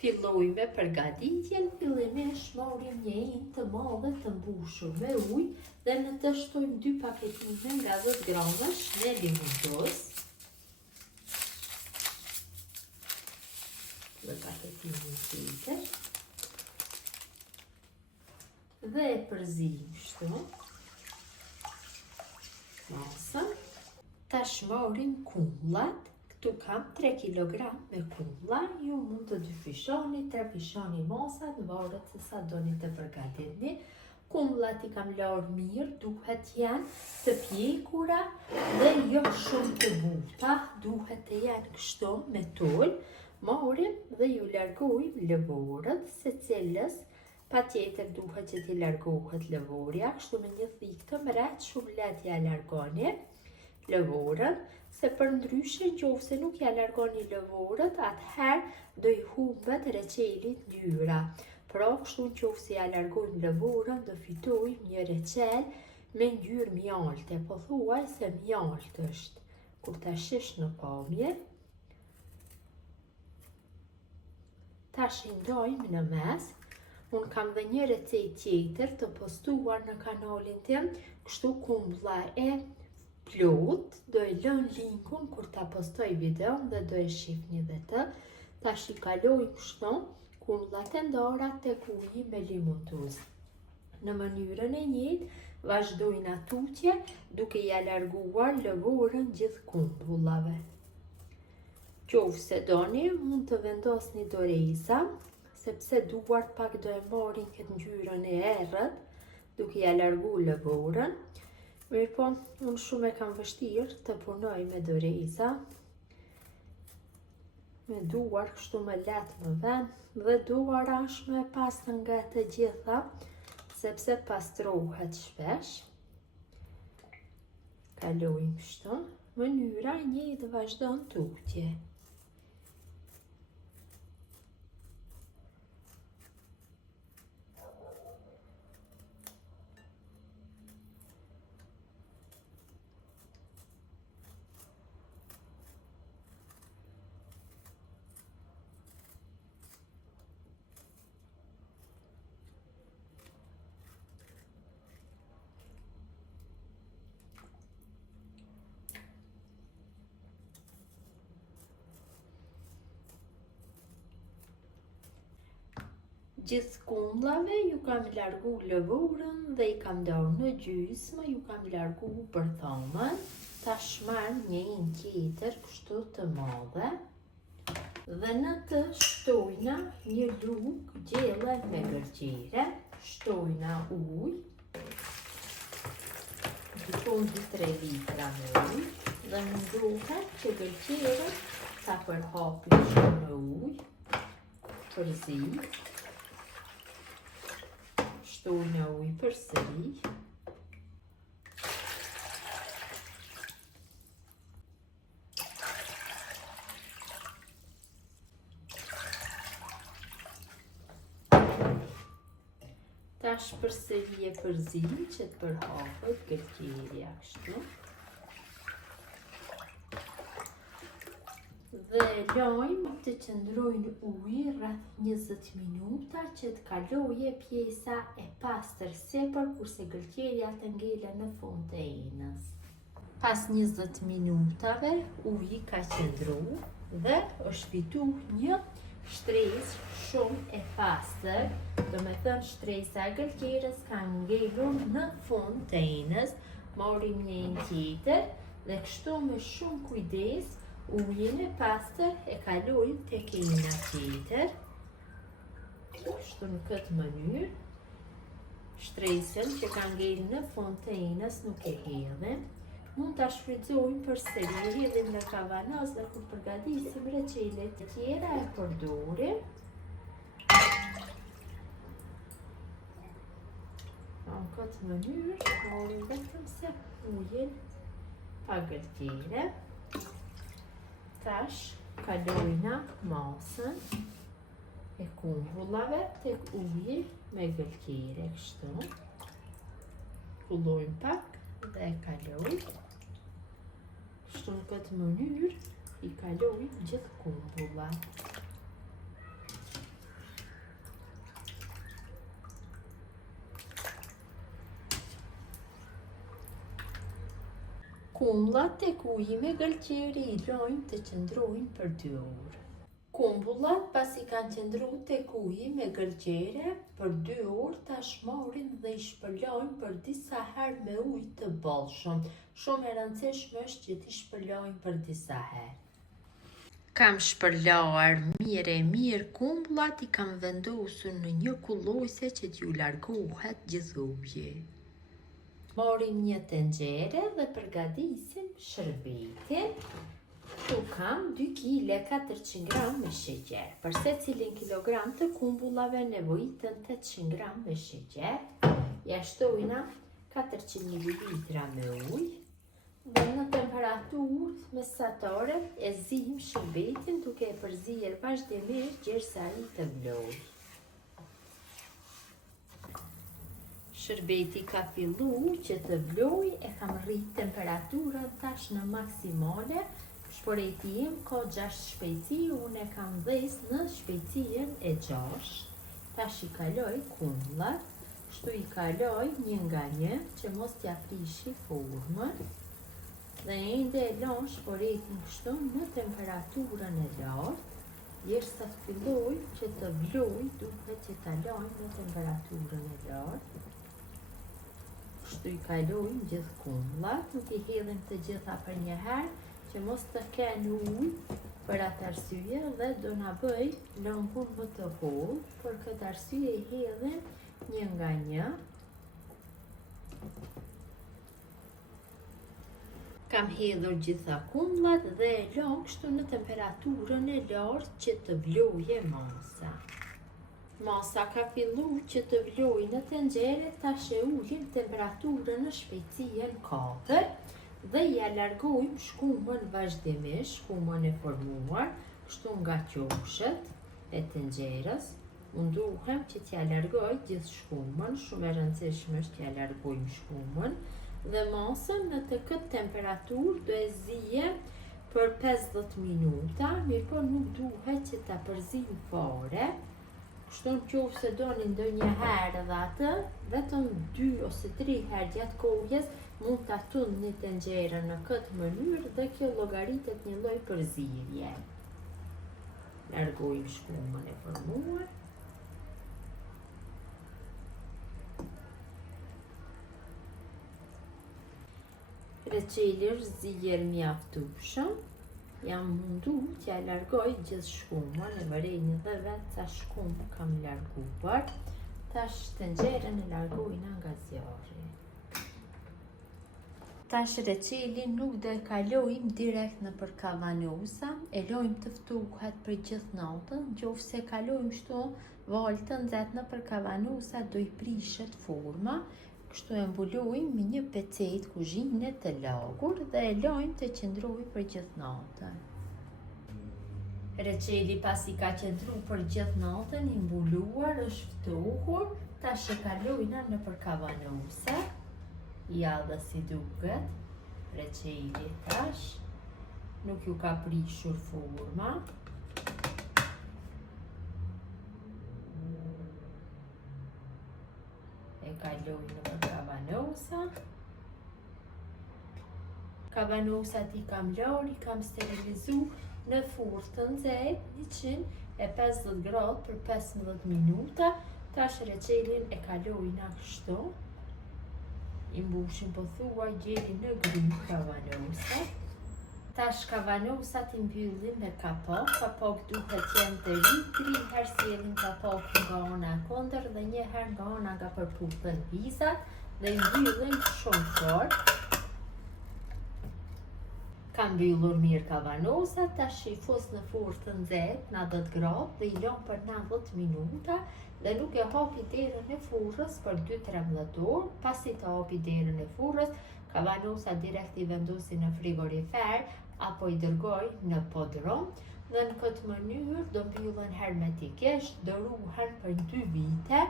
Filloj me përgatitjen, fillimisht marrim një hinë të madhe të mbushur me ujë dhe në të shtojmë 2 paketime nga 10 gramesh me limoncoz. Dhe paketimin tjetër. Dhe e përzijmë kështu. Masën. Tash marrim kumllat. Këtu kam 3 kg me kumlla, ju mund të dyfishoni, 3 fishoni masat, në varet se sa doni të përgatitni. Kumllat i kam larë mirë, duhet janë të pjekura dhe jo shumë të buta, duhet të janë kështu me tull. Marrim dhe ju largojmë lëvorët, se cilës pa tjetër duhet që t'i largohet lëvorja, kështu me një thikë të mreq, shumë let ja largoni lëvorën, se për ndryshe nëse nuk ja largoni lëvorët, atëherë do i humbet reçelit ngjyra. Pra kështu nëse ja largojmë lëvorën, do fitojmë një reçel me ngjyrë mjalte, pothuajse mjalt është. Kur ta shish në pamje, tash i ndajmë në mes. Unë kam dhe një recetë tjetër të postuar në kanalin tim, kështu kumlla e plot, do e lën linkun kur ta postoj videon dhe do e shihni dhe të. Tash i kalojmë kështu kumllat e ndara tek uji me limoncoz. Në mënyrën e njëjtë vazhdojnë atutje duke ja larguar lëvorën gjithë kumbullave. Nëse doni, mund të vendosni doreza, sepse duart pak do e marrin këtë ngjyrën e errët, duke ja larguar lëvorën. Mirë po, unë shumë e kam vështirë të punoj me doreza. Me duar kështu më letë më ven, dhe duara është më e pastër nga të gjitha, sepse pastrohet shpesh. Kalojmë kështu, mënyra e njëjtë vazhdon tutje. Gjithë kumllave ju kam largu lëvorën dhe i kam ndarë në gjysmë, ju kam largu bërthamën. Tash marr një hinë tjetër kështu të madhe dhe në të shtojna një lugë gjelle me gërgjere, shtojna ujë, dikon 2-3 litra me ujë dhe më duhet që gërgjerët ta përhapin shumë me ujë, përzi. Shtojna ujë përsëri. Tash përsëri e përzi që të përhapet gërgjerja kështu. Dhe lajmë të qëndrojnë ujë rreth 20 minuta që të kalojë pjesa e pastër sipër, kurse gërgjerja të ngele në fund të enës. Pas 20 minutave uji ka qëndruar dhe është fituar një shtresë shumë e pastër, do me thënë shtresa e gërgjerës ka ngelur në fund të enës. Marrim një enë tjetër dhe kështu me shumë kujdes ujin e pastër e kalojmë tek ena tjetër. Kështu në këtë mënyrë, shtresën që ka ngelur në fund të enës nuk e hedhim. Mund ta shfrytëzojmë përsëri, hedhim në kavanoz dhe kur përgatisim reçelet të tjera e përdorim. Në këtë mënyrë, marrim vetëm se ujin pa gërgjere. Tash kalojna masën e kumbullave tek uji me gërgjere kështu. Pullojmë pak dhe e kalojmë. Kështu në këtë mënyrë i kalojmë gjithë kumbullat. Kumbullat tek uji me gëlqere I lojmë të qëndrojnë për 2 orë. Kumbullat pasi kanë qëndru tek uji me gëlqere për 2 orë, tash marrin dhe I shpërlajnë për disa herë me ujë të bollshëm. Shumë e rëndësishme është që t'i shpërlajnë për disa herë. Kam shpërlar mirë kumbullat I kam vendosur në një kullojse që t'ju largohet gjithë uji. Morim një tenxhere dhe përgatisim shërbetin. Këtu kam 2 kg 400 gram me sheqer. Për secilin kilogram të kumbullave nevojitën 800 gram me sheqer. Ja shtojna 400 ml me ujë dhe në temperaturë mesatare e zim shërbetin duke e përzier vazhdimisht derisa ai të vlojë. Shërbeti ka fillu që të vloj, e kam rrit temperaturën tash në maksimale. Shporeti im ka 6 shpejtësi, unë e kam dhes në shpejtësinë e 6. Tash I kaloj kumbullat, kështu I kaloj një nga një që mos t'ja prishi formën. Dhe ende e lon shporetin kështu në temperaturën e lartë. Derisa të filloj që të vloj, duhet që ta lajmë në temperaturën e lartë. Kështu I kalojmë gjithë kumbullat, nuk I hedhim të gjitha për një herë, që mos të kenë ujë për atë arsye dhe do na bëj lëngun më të hollë, për këtë arsye I hedhim një nga një. Kam hedhur gjitha kumbullat dhe e lëm kështu në temperaturën e lartë që të vlojë masa. Masa ka fillu që të vlojë në tenxhere, tash e ulim temperaturën në shpejtësinë 4 dhe ja largojmë shkumbën vazhdimisht, shkumbën e formuar, kështu nga qofshet e tenxherës. Unë duhem që t'ja largoj gjithë shkumbën, shumë e rëndësishme është t'ja largojmë shkumbën dhe masën në të këtë temperaturë do e zijem për 50 minuta, mirëpo nuk duhet që ta përzim fare. Kështu në qoftë se doni ndonjëherë edhe atë, vetëm 2 ose 3 herë gjatë kohës mund ta tundni tenxherën në këtë mënyrë dhe kjo llogaritet një lloj përzierje. Largojmë shkumbën e formuar. Reçeli është zier mjaftueshëm. Jam mundu që ja largoj gjithë shkumbën, e vërejnë dhe vetë sa shkumbë kam larguar. Tash tenxherën e largojna nga zjarri. Tash reçelin nuk do e kalojmë direkt në për kavanosa, e lojmë të ftuhet për gjithë natën, nëse kalojmë kështu valë të nxehtë në për kavanosa do I prishet forma. Kështu e mbulojmë me një pecetë kuzhine të lagur dhe e lojmë të qëndrojë për gjithë natën. Reçeli pasi ka qëndruar për gjithë natën, I mbuluar, është ftohur, tash e kalojna në për kavanosa. Ja dhe si duket, reçeli tash nuk ju ka prishur forma. E kaloj në për kavanosa. Kavanosat I kam larë, I kam sterilizu në furrë të nxehtë 150 gradë për 15 minuta. Tash reçelin e kalojna kështu. I mbushim pothuaj deri në grymë kavanosat. Tash kavanosat I mbyllim me kapak. Kapak duhet të jenë të ri, 3 herë sjellim kapak nga ana kundër dhe 1 herë nga ana nga përputhën vizat dhe I mbyllim shumë fort. Kam mbyllur mirë kavanosat, tash I fus në furrë të nxehtë 90 gradë dhe I lëm për 90 minuta dhe nuk e hapi derën e furrës për 2-13 orë. Pasi të hapi derën e furrës, kavanosa direkt I vendosi në frigorifer apo I dërgoj në podrum dhe në këtë mënyrë do mbyllen hermetikisht, do ruhen për 2 vite.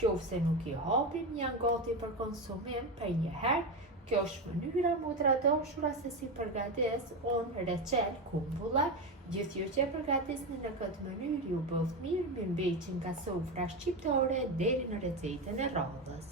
Qofse nuk I hapin, janë gati për konsumim për një herë. Kjo është mënyra motra dashura se si përgatis unë reçel kumbulla. Gjithë ju që përgatisni në këtë mënyrë ju bëft mirë, më mbeqin nga sofra shqiptare deri në recetën e radhës.